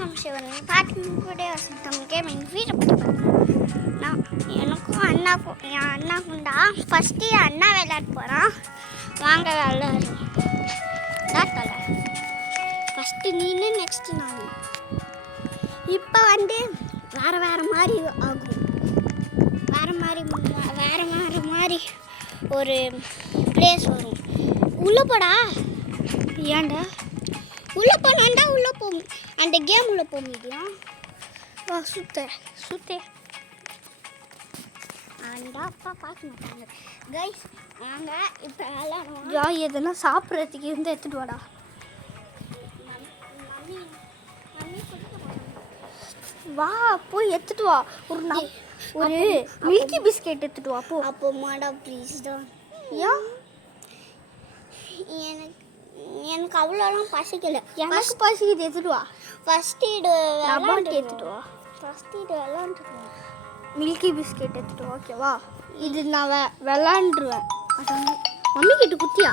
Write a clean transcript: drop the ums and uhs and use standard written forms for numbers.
நம்ம சிவன் பாட்டு கூட வசந்தம் கேமிங் வீடு நான் எனக்கும் அண்ணாக்கும் என் அண்ணாக்குண்டா ஃபஸ்ட்டு என் அண்ணா விளையாட போகிறான். வாங்க விளையாடுறோம். விளையாட்டல ஃபஸ்ட்டு நீனு நெக்ஸ்ட்டு நான். இப்போ வேறு மாதிரி ஆகும். வேறு மாதிரி ஒரு பிளேஸ் வரும். உள்ளே போடா. ஏன்டா உள்ளே போனாண்டா உள்ளே போகும். அந்த கேம் உள்ளே போக முடியும். வா சுத்த ஆண்டா அப்பா பார்க்க மாட்டாங்க. கைஸ் நாங்கள் இப்போ விளையாடுவோம். எதுனா சாப்பிட்றதுக்கு இருந்து எடுத்துகிட்டு வாடா. வா போய் எடுத்துட்டு வா. ஒரு மில்கி பிஸ்கெட் எடுத்துட்டு வா போ. அப்போ மாடா ப்ளீஸ் தான். ஏன் எனக்கு அவ்வளோலாம் பசிக்கல. எனக்கு பசிக்குது. எடுத்துட்டு வா. ஃபஸ்ட் எய்டு எடுத்துட்டு வா. ஃபஸ்ட் எய்டு விளாண்டுட்டு வா. மில்கி பிஸ்கெட் எடுத்துட்டு வா. ஓகேவா? இது நான் விளாண்டுருவேன். மம்மி கிட்ட குத்தியா?